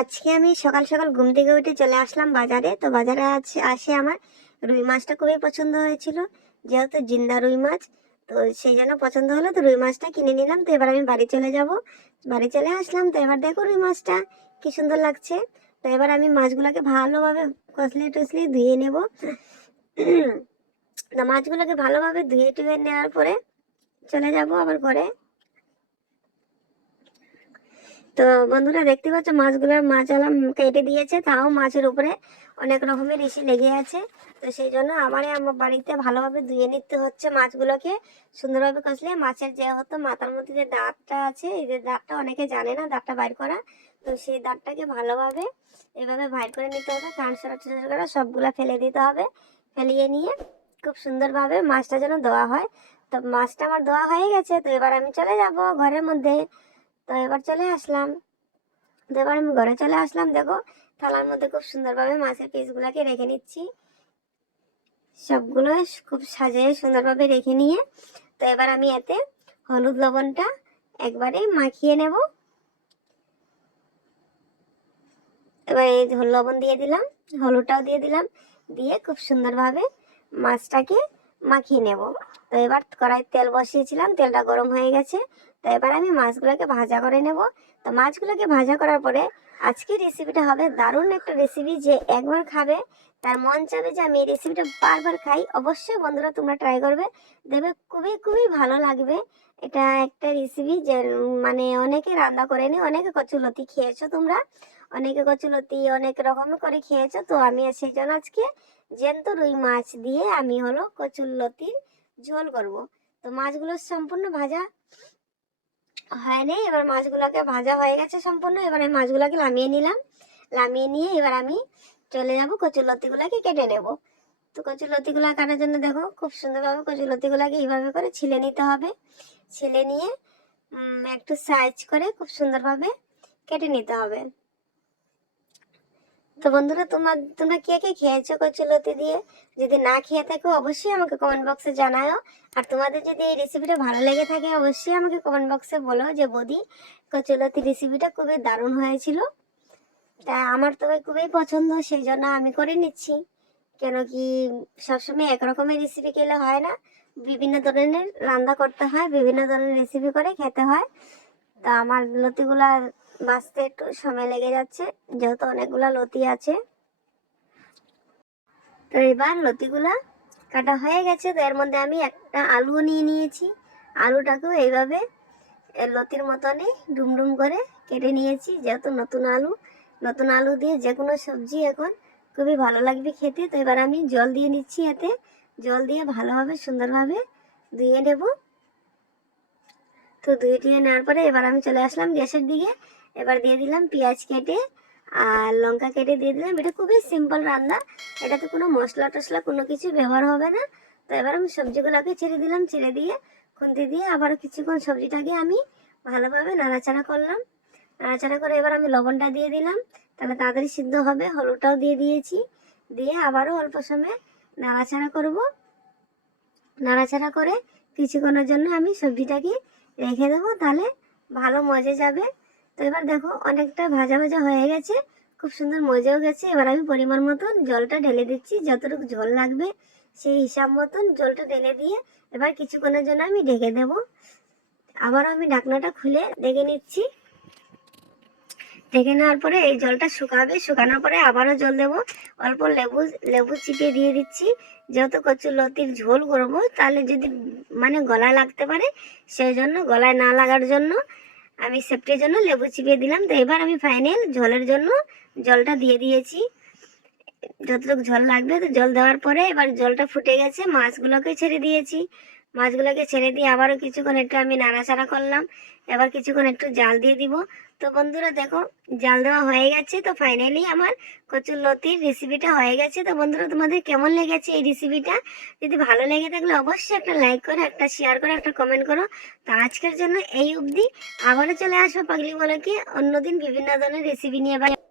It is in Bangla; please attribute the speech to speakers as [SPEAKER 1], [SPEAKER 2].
[SPEAKER 1] আজকে আমি সকাল সকাল ঘুম থেকে উঠে চলে আসলাম বাজারে। তো বাজারে আছে আসে আমার রুই মাছটা খুবই পছন্দ হয়েছিল, যেহেতু জিন্দা রুই মাছ, তো সেই জন্য পছন্দ হলো। তো রুই মাছটা কিনে নিলাম, তো এবার আমি বাড়ি চলে যাব। বাড়ি চলে আসলাম, তো এবার দেখো রুই মাছটা কি সুন্দর লাগছে। তো এবার আমি মাছগুলোকে ভালোভাবে কষলে টসলে ধুয়ে নেব। তো মাছগুলোকে ভালোভাবে ধুয়ে টুয়ে নেওয়ার পরে চলে যাব আবার ঘরে। তো বন্ধুরা দেখতে পাচ্ছ মাছগুলোর মাছ আলাম কেটে দিয়েছে, তাও মাছের উপরে অনেক রকমের ইসি লেগে আছে। তো সেই জন্য আবার আমার বাড়িতে ভালোভাবে ধুয়ে নিতে হচ্ছে মাছগুলোকে। সুন্দরভাবে কষলে মাছের যে হতো মাথার মধ্যে যে দাঁতটা আছে, এই যে দাঁতটা অনেকে জানে না, দাঁতটা বাইর করা। তো সেই দাঁতটাকে ভালোভাবে এভাবে বাইর করে নিতে হবে। কান সরা করে সবগুলা ফেলে দিতে হবে। ফেলিয়ে নিয়ে খুব সুন্দরভাবে মাছটা যেন ধোয়া হয়। তো মাছটা আমার ধোয়া হয়ে গেছে, তো এবার আমি চলে যাব ঘরের মধ্যে। তো এবার চলে আসলাম। তো এবার আমি ঘরে চলে আসলাম। দেখো, থালার মধ্যে খুব সুন্দরভাবে মাছের পিসগুলোকে রেখে নিচ্ছি। সবগুলো খুব সাজিয়ে সুন্দরভাবে রেখে নিয়ে, তো এবার আমি এতে হলুদ লবণটা একবারে মাখিয়ে নেব। এবার এই লবণ দিয়ে দিলাম, হলুদটাও দিয়ে দিলাম, দিয়ে খুব সুন্দরভাবে মাছটাকে মাখিয়ে নেব। তো এবার কড়াই তেল বসিয়েছিলাম, তেলটা গরম হয়ে গেছে। তো এবার আমি মাছগুলোকে ভাজা করে নেব। তো মাছগুলোকে ভাজা করার পরে আজকের রেসিপিটা হবে দারুণ একটা রেসিপি যে একবার খাবে, তার মন চাবে যে আমি এই রেসিপিটা বারবার খাই। অবশ্যই বন্ধুরা তোমরা ট্রাই করবে, দেখবে খুবই খুবই ভালো লাগবে। এটা একটা রেসিপি যে মানে অনেকে রান্না করেনি অনেকে কচুলতি খেয়েছো তোমরা, অনেকে কচুলতি অনেক রকম করে খেয়েছো, তো আমি সেই জন্য আজকে জ্যান্ত রুই মাছ দিয়ে আমি হলো কচুলতির ঝোল করব। তো মাছগুলো সম্পূর্ণ ভাজা হয়নি। এবার মাছগুলোকে ভাজা হয়ে গেছে সম্পূর্ণ। এবার আমি মাছগুলোকে নামিয়ে নিলাম। নামিয়ে নিয়ে এবার আমি চলে যাব কচুলতিগুলোকে কেটে নেব। তো কচুলতিগুলো কাটার জন্য দেখো, খুব সুন্দরভাবে কচুলতিগুলোকে এইভাবে করে ছিলে নিতে হবে। ছিলে নিয়ে একটু সাইজ করে খুব সুন্দরভাবে কেটে নিতে হবে। তো বন্ধুরা, তোমার, তোমরা কে কে খেয়েছো কচুলতি দিয়ে? যদি না খেয়ে থাকো, অবশ্যই আমাকে কমেন্ট বক্সে জানাও আর তোমাদের যদি এই রেসিপিটা ভালো লেগে থাকে, অবশ্যই আমাকে কমেন্ট বক্সে বলো যে, বদি কচুলতি রেসিপিটা খুবই দারুণ হয়েছিল। তা আমার তো খুবই পছন্দ, সেই জন্য আমি করে নিচ্ছি। কেন কি, সবসময় একরকমের রেসিপি খেলে হয় না। বিভিন্ন ধরনের রান্না করতে হয়, বিভিন্ন ধরনের রেসিপি করে খেতে হয়। তা আমার লতিগুলা বাঁচতে একটু সময় লেগে যাচ্ছে, যেহেতু অনেকগুলা লতি আছে। তো এবার লতিগুলা কাটা হয়ে গেছে, তো এর মধ্যে আমি একটা আলু নিয়ে নিয়েছি। আলুটাকেও এইভাবে লতির মতনই ডুম ডুম করে কেটে নিয়েছি, যেহেতু নতুন আলু। নতুন আলু দিয়ে যে কোনো সবজি এখন খুবই ভালো লাগবে খেতে। তো এবার আমি জল দিয়ে নিচ্ছি এতে। জল দিয়ে ভালোভাবে, সুন্দরভাবে ধুয়ে নেব। তো ধুয়ে টুয়ে নেওয়ার পরে এবার আমি চলে আসলাম গ্যাসের দিকে। এবার দিয়ে দিলাম পেঁয়াজ কেটে আর লঙ্কা কেটে দিয়ে দিলাম। এটা খুবই সিম্পল রান্না। এটাতে কোনো মশলা টশলা কোনো কিছু ব্যবহার হবে না। তো এবার আমি সবজিগুলোকে ছেড়ে দিলাম। ছেড়ে দিয়ে খুন্তি দিয়ে আবার কিছুক্ষণ সবজিটাকে আমি ভালোভাবে নাড়াচাড়া করলাম। নাড়াচাড়া করে এবার আমি লবণটা দিয়ে দিলাম। তাহলে তাড়াতাড়ি সিদ্ধ হবে। হলুদটাও দিয়ে দিয়েছি। দিয়ে আবারও অল্প সময় নাড়াচাড়া করব। নাড়াচাড়া করে কিছুক্ষণের জন্য আমি সবজিটাকে রেখে দেবো। তাহলে ভালো মজে যাবে। তো এবার দেখো অনেকটা ভাজা ভাজা হয়ে গেছে। খুব সুন্দর মজেও গেছে। এবার আমি পরিমাণ মতন জলটা ঢেলে দিচ্ছি। যতটুকু ঝোল লাগবে সেই হিসাব মতন জলটা ঢেলে দিয়ে এবার কিছুক্ষণের জন্য আমি ঢেকে দেব। আবার আমি ঢাকনাটা খুলে দেখে নিচ্ছি। ঢেকে নেওয়ার পরে এই জলটা শুকাবে। শুকানোর পরে আবারও জল দেবো। অল্প লেবু লেবু চিপিয়ে দিয়ে দিচ্ছি। যেহেতু কচুর লতির ঝোল করব, তাহলে যদি মানে গলায় লাগতে পারে, সেই জন্য গলায় না লাগার জন্য আমি সেফটির জন্য লেবু চিপিয়ে দিলাম। তো এবার আমি ফাইনাল জলের জন্য জলটা দিয়ে দিয়েছি। যতটুকু জল লাগবে তো জল দেওয়ার পরে এবার জলটা ফুটে গেছে মাছগুলোকে ছেড়ে দিয়েছি। মাছগুলোকে ছেড়ে দিয়ে আবারও কিছুক্ষণ একটু আমি নাড়াচাড়া করলাম। এবার কিছুক্ষণ একটু জাল দিয়ে দিব। তো বন্ধুরা দেখো, জাল দেওয়া হয়ে গেছে। তো ফাইনালি আমার কচুর লতির রেসিপিটা হয়ে গেছে। তো বন্ধুরা, তোমাদের কেমন লেগেছে এই রেসিপিটা যদি ভালো লেগে থাকলে অবশ্যই একটা লাইক করো, একটা শেয়ার করো, একটা কমেন্ট করো। তো আজকের জন্য এই অবধি। আবারও চলে আসব পাগলি বলে কি অন্যদিন বিভিন্ন ধরনের রেসিপি নিয়ে।